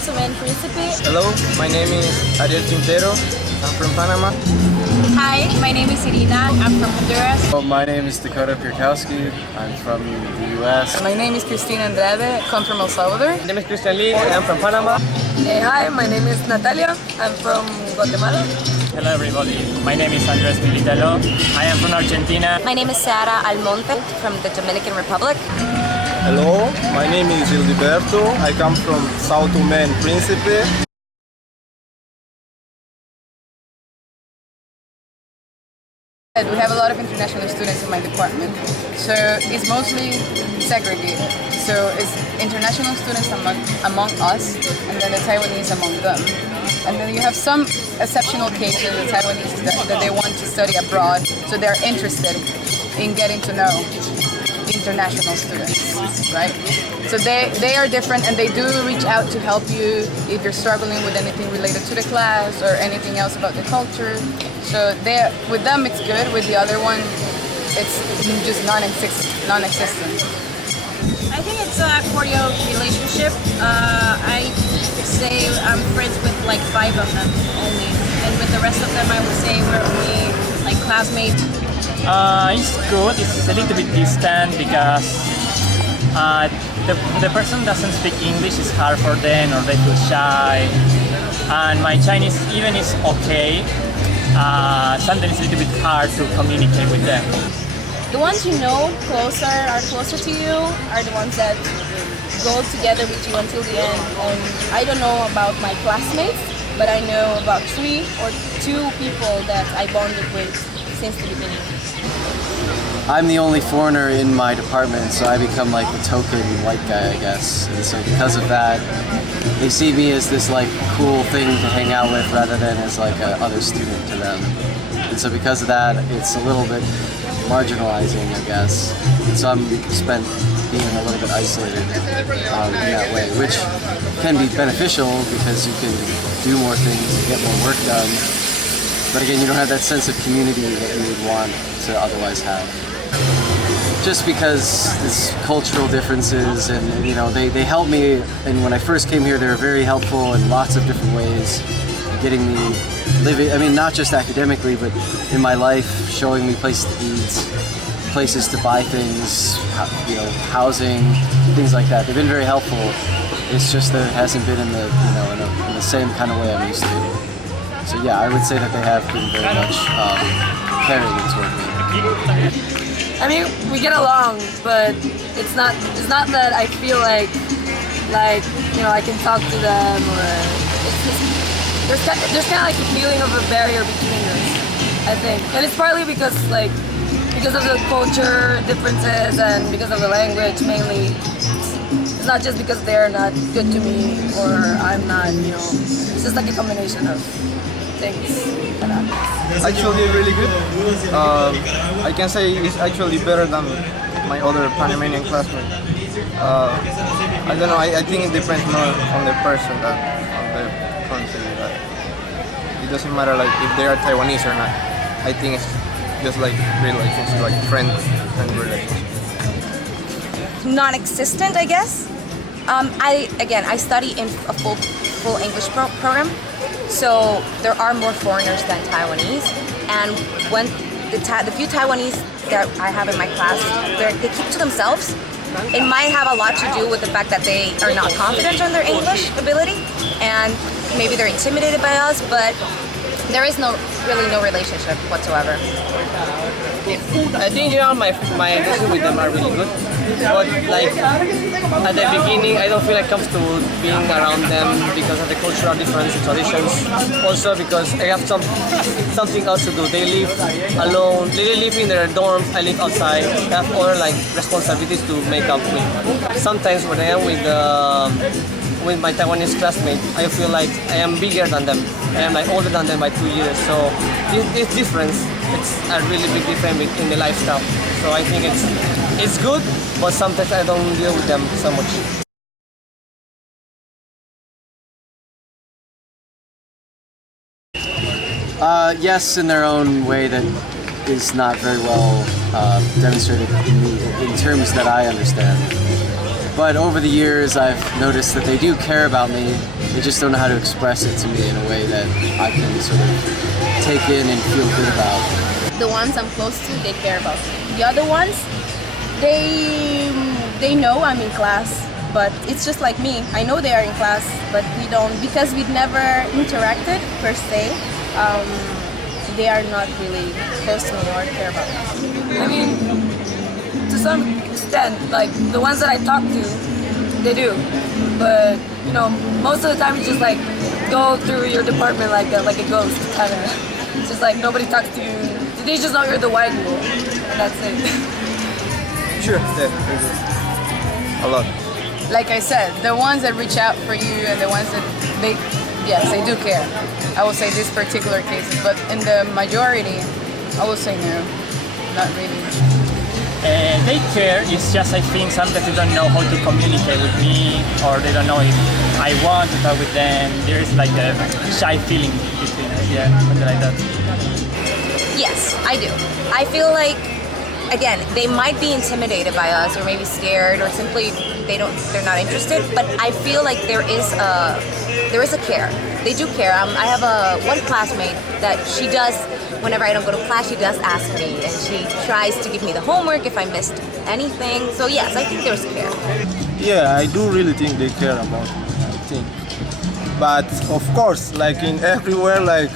Taiwan Principe. Hello, my name is Ariel Quintero. I'm from Panama. Hi, my name is Irina. I'm from Honduras. My name is Dakota Pierkowski. I'm from the U.S. My name is Cristina Andrade. I'm from El Salvador. My name is Christian Lee. I'm from Panama. Hi, my name is Natalia. I'm from Guatemala. Hello everybody, my name is Andres Militalo. I am from Argentina. My name is Sara Almonte from the Dominican Republic. Hello, my name is Gilberto. I come from Sao Tome and Principe. We have a lot of international students in my department, so it's mostly segregated. So it's international students among us, and then the Taiwanese among them. And then you have some exceptional cases, the Taiwanese that they want to study abroad, so they're interested in getting to know international students, right? So they are different, and they do reach out to help you if you're struggling with anything related to the class or anything else about the culture. So with them it's good. With the other one, it's just non-existent. I think it's a cordial relationship. I say I'm friends with like 5 of them only, and with the rest of them I would say we're only like classmates. It's good, it's a little bit distant because the person doesn't speak English, it's hard for them or they feel shy. And my Chinese even is okay. Sometimes it's a little bit hard to communicate with them. The ones you know are closer to you are the ones that go together with you until the end. And I don't know about my classmates, but I know about 3 or 2 people that I bonded with since the beginning. I'm the only foreigner in my department, so I become like the token white guy, I guess. And so because of that, they see me as this like cool thing to hang out with rather than as like a other student to them. And so because of that, it's a little bit marginalizing, I guess. And so I'm spent being a little bit isolated in that way, which can be beneficial because you can do more things and get more work done. But again, you don't have that sense of community that you would want to otherwise have. Just because there's cultural differences, and you know, they help me. And when I first came here, they were very helpful in lots of different ways, getting me living. I mean, not just academically, but in my life, showing me places to eat, places to buy things, you know, housing, things like that. They've been very helpful. It's just that it hasn't been in the, you know, in the same kind of way I'm used to. So yeah, I would say that they have been very much caring toward me. I mean, we get along, but it's not that I feel like you know, I can talk to them, or it's just, there's kind of like a feeling of a barrier between us, I think. And it's partly because of the culture differences and because of the language mainly. It's not just because they're not good to me or I'm not, you know, it's just like a combination of things that happens. Actually, really good. I can say it's actually better than my other Panamanian classmates. I don't know. I think it depends more on the person than on the country. It doesn't matter like if they are Taiwanese or not. I think it's just like relationships, like friend relationship. Non-existent, I guess. I study in a full English program, so there are more foreigners than Taiwanese. And when the few Taiwanese that I have in my class, they keep to themselves. It might have a lot to do with the fact that they are not confident in their English ability, and maybe they're intimidated by us, but there is really no relationship whatsoever. I think my relationship with them are really good. But like at the beginning, I don't feel like comfortable being around them because of the cultural differences, traditions. Also because I have something else to do. They live alone. They live in their dorms. I live outside. I have other like responsibilities to make up with. Sometimes when I am with my Taiwanese classmates, I feel like I am bigger than them. I am like older than them by 2 years. So this difference, it's a really big difference in the lifestyle. So I think it's good, but sometimes I don't deal with them so much. Yes, in their own way that is not very well demonstrated in terms that I understand. But over the years, I've noticed that they do care about me. They just don't know how to express it to me in a way that I can sort of take in and feel good about. The ones I'm close to, they care about me. The other ones, they know I'm in class, but it's just like me. I know they are in class, but we don't, because we've never interacted per se. They are not really close to me or care about me. I mean, to some extent, like the ones that I talk to, they do. But you know, most of the time you just like go through your department like a ghost, kind of. It's just like nobody talks to you. They just know you're the white girl, and that's it. Sure, yeah, a lot. Like I said, the ones that reach out for you and the ones that yes, they do care. I will say this particular cases, but in the majority, I will say no, not really. They care, it's just I think sometimes they don't know how to communicate with me, or they don't know if I want to talk with them. There is like a shy feeling between us, yeah, something like that. Yes, I do. I feel like, again, they might be intimidated by us or maybe scared or simply they're not interested, but I feel like there is a care. They do care. I have one classmate that she does, whenever I don't go to class, she does ask me and she tries to give me the homework if I missed anything. So yes, I think there's care. Yeah, I do really think they care about me, I think. But of course, like in everywhere, like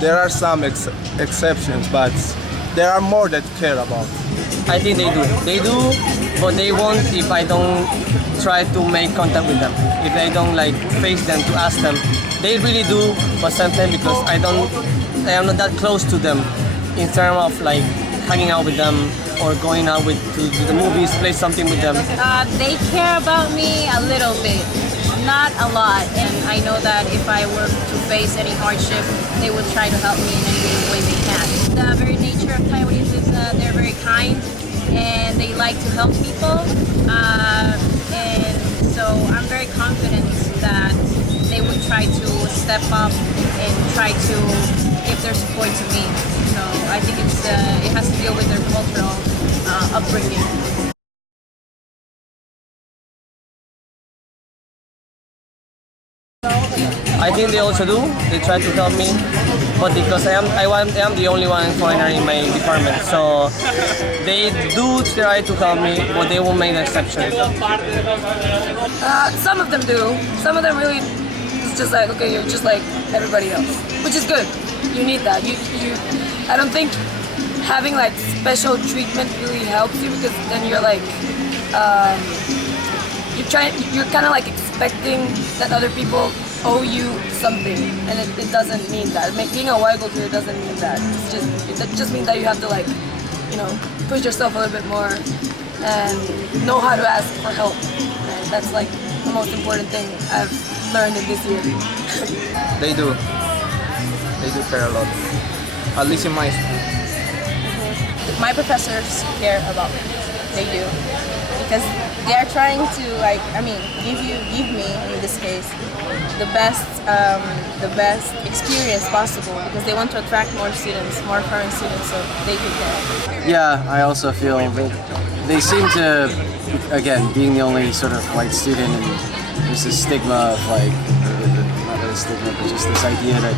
there are some exceptions, but there are more that care about. I think they do. They do, but they won't if I don't try to make contact with them. If I don't like face them to ask them, they really do. But sometimes because I am not that close to them in terms of like hanging out with them or going out to the movies, play something with them. They care about me a little bit, not a lot, and I know that if I were to face any hardship, they would try to help me in any way they can. The very nature of Taiwanese is they're very kind and they like to help people, and so I'm very confident that they would try to step up and try to give their support to me. So I think it has to deal with their cultural upbringing. I think they also do. They try to help me, but because I am the only one foreigner in my department, so they do try to help me, but they will make an exception. Some of them do. Some of them really, it's just like, okay, you're just like everybody else, which is good. You need that. I don't think having like special treatment really helps you, because then you're like, you're kind of like expecting that other people owe you something, and it doesn't mean that. Being a white girl here doesn't mean that. It just means that you have to like, you know, push yourself a little bit more and know how to ask for help. And that's like the most important thing I've learned in this year. They do. They do care a lot. At least in my school. My professors care about me. They do, because they are trying to give me in this case the best experience possible, because they want to attract more students, more foreign students, so they do care. Yeah, I also feel that they seem to, again, being the only sort of white student, and there's this stigma of like, not really stigma, but just this idea that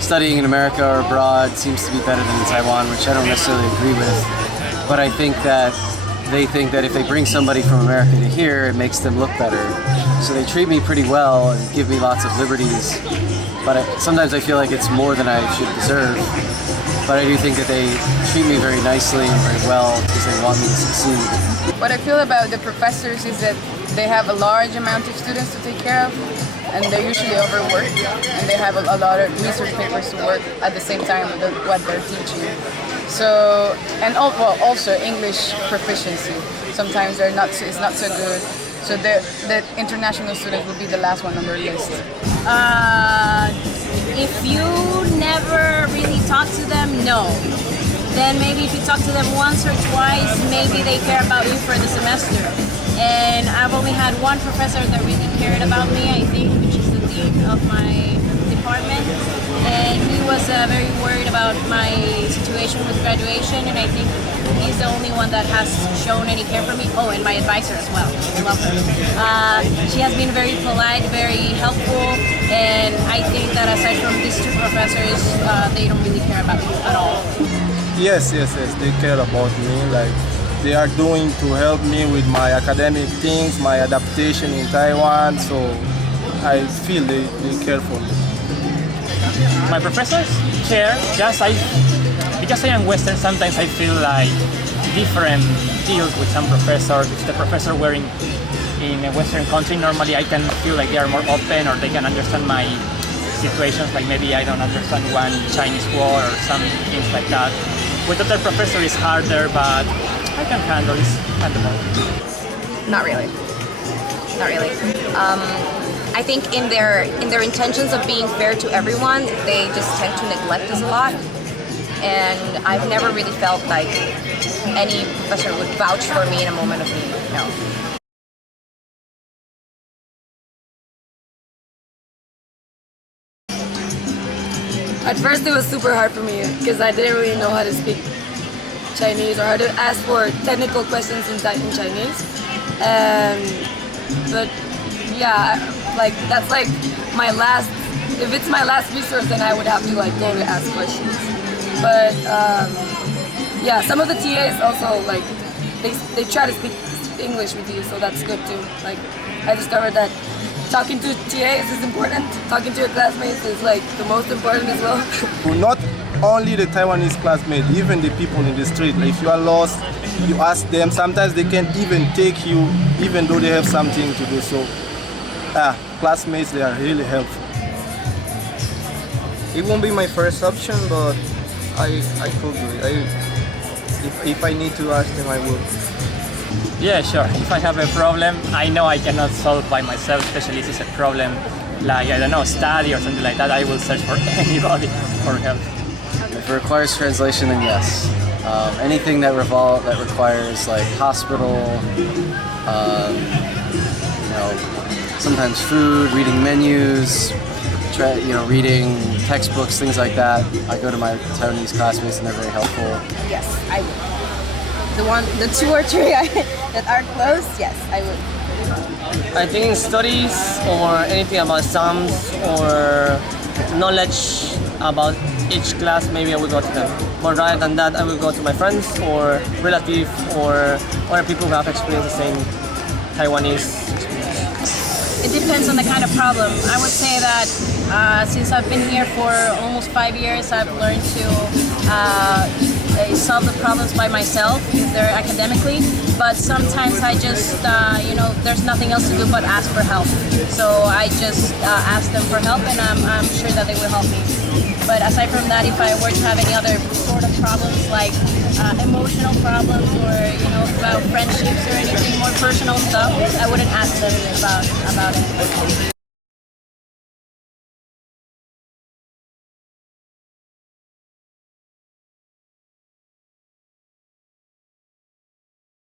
studying in America or abroad seems to be better than in Taiwan, which I don't necessarily agree with. But I think that they think that if they bring somebody from America to here, it makes them look better. So they treat me pretty well and give me lots of liberties. But sometimes I feel like it's more than I should deserve. But I do think that they treat me very nicely and very well because they want me to succeed. What I feel about the professors is that they have a large amount of students to take care of, and they're usually overworked, and they have a lot of research papers to work at the same time with what they're teaching. So, and also English proficiency. Sometimes it's not so good. So the international student will be the last one on their list. If you never really talk to them, no. Then maybe if you talk to them once or twice, maybe they care about you for the semester. And I've only had one professor that really cared about me, I think, which is the dean of my department. And he was very worried about my situation with graduation, and I think He's the only one that has shown any care for me. Oh, and my advisor as well. I love her. She has been very polite, very helpful, and I think that aside from these two professors, they don't really care about me at all. Yes, they care about me. Like they are doing to help me with my academic things, my adaptation in Taiwan. So I feel they care for me. My professors care, because I am Western, sometimes I feel like different deals with some professors. If the professor were in a Western country, normally I can feel like they are more open or they can understand my situations, like maybe I don't understand one Chinese war or some things like that. With other professor it's harder, but I can handle it. Not really. Not really. I think in their intentions of being fair to everyone, they just tend to neglect us a lot. And I've never really felt like any professor would vouch for me in a moment of need. No. At first it was super hard for me because I didn't really know how to speak Chinese or how to ask for technical questions in Chinese. But yeah, like that's like my last, if it's my last resource, then I would have to like go to ask questions. But yeah, some of the TAs also like, they try to speak English with you, so that's good too. Like I discovered that talking to TAs is important. Talking to your classmates is like the most important as well. Not only the Taiwanese classmates, even the people in the street. Like if you are lost, you ask them. Sometimes they can't even take you, even though they have something to do. So, classmates, they are really helpful. It won't be my first option, but I could do it. If I need to ask them, I will. Yeah, sure. If I have a problem, I know I cannot solve by myself, especially if it's a problem like, I don't know, study or something like that, I will search for anybody for help. If it requires translation, then yes. Anything that requires like hospital, sometimes food, reading menus, reading textbooks, things like that. I go to my Taiwanese classmates and they're very helpful. Yes, I would. The two or three that are close, yes, I would. I think studies or anything about sums or knowledge about each class, maybe I will go to them. But rather than that, I will go to my friends or relatives or other people who have experienced the same Taiwanese experience. It depends on the kind of problem. I would say that since I've been here for almost 5 years, I've learned to solve the problems by myself if they're academically, but sometimes I just, there's nothing else to do but ask for help. So I just ask them for help and I'm sure that they will help me. But aside from that, if I were to have any other sort of problems like emotional problems or, about friendships or anything more personal stuff, I wouldn't ask them about it.